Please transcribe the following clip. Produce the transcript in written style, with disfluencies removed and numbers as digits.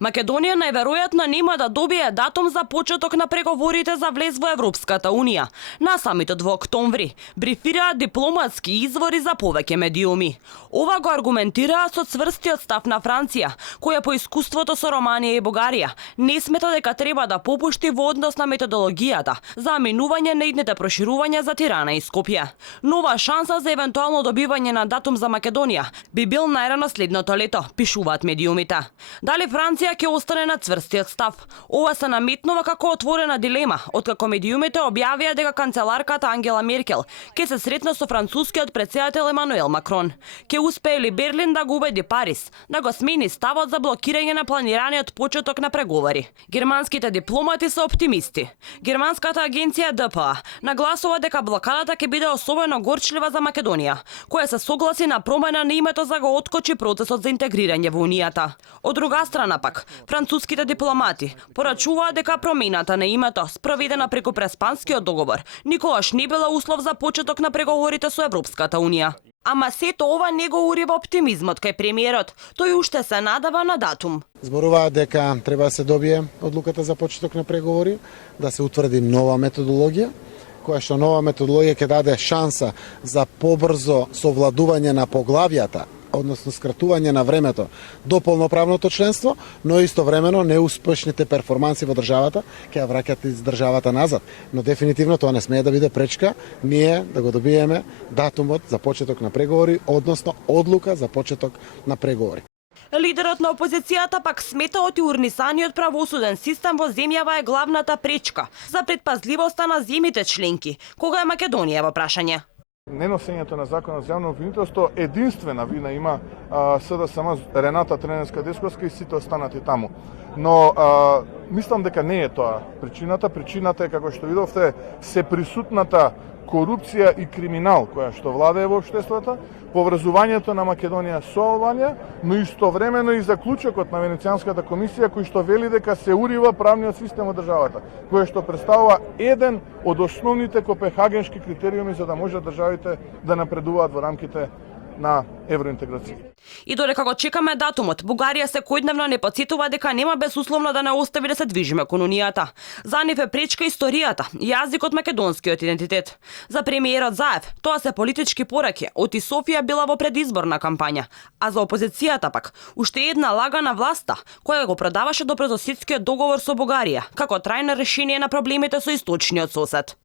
Македонија најверојатно нема да добие датум за почеток на преговорите за влез во Европската Унија. На самитот во октомври брифираат дипломатски извори за повеќе медиуми. Ова го аргументираа со цврстиот став на Франција, која по искуството со Романија и Бугарија не смета дека треба да попушти во однос на методологијата за минување неидните проширувања за Тирана и Скопје. Нова шанса за евентуално добивање на датум за Македонија би бил најрано следното лето, пишуваат медиумите. Дали Франција ќе остане на цврстиот став? Ова се наметнува како отворена дилема, откако медиумите објавија дека канцеларката Ангела Меркел ќе се сретне со францускиот претседател Емануел Макрон. Ќе успее ли Берлин да го убеди Париз да го смени ставот за блокирање на планираниот почеток на преговори? Германските дипломати се оптимисти. Германската агенција ДПА нагласува дека блокадата ќе биде особено горчлива за Македонија, која се согласи на промена на името за го откочи процесот за интегрирање во Унијата. Од друга страна пак, француските дипломати порачуваат дека промената на името, спроведена преку Преспанскиот договор, никогаш не била услов за почеток на преговорите со Европската Унија. Ама сето ова не го урива оптимизмот кај премиерот. Тој уште се надава на датум. Зборуваат дека треба да се добие одлуката за почеток на преговори, да се утврди нова методологија, која што нова методологија ќе даде шанса за побрзо совладување на поглавјата, односно скратување на времето до полноправното членство, но истовремено неуспешните перформанси во државата ќе ја враќат из државата назад. Но дефинитивно тоа не смее да биде пречка ние да го добиеме датумот за почеток на преговори, односно одлука за почеток на преговори. Лидерот на опозицијата пак смета урнисаниот правосуден систем во земјава е главната пречка за предпазливоста на земјите членки, кога е Македонија во прашање. Неносењето на законот за јавно обвинителство единствена вина има СДСМ Рената Треневска-Десковска и сите останати таму. Но мислам дека не е тоа причината. Причината е, како што видовте, сеприсутната корупција и криминал која што владее во општеството, поврзувањето на Македонија со Албанија, но истовремено и заклучокот на Венецијанската комисија кој што вели дека се урива правниот систем во државата, кој што представува еден од основните копенхагенски критериуми за да може државите да напредуваат во рамките на евроинтеграција. И додека го чекаме датумот, Бугарија секојдневно не потсетува дека нема безусловно да не остави да се движиме кон Унијата. За нив е пречка историјата, јазикот, македонскиот идентитет. За премиерот Заев, тоа се политички пораки, оти Софија била во предизборна кампања, а за опозицијата пак, уште една лага на власта, која го продаваше добрососедскиот договор со Бугарија, како трајно решение на проблемите со источниот сосед.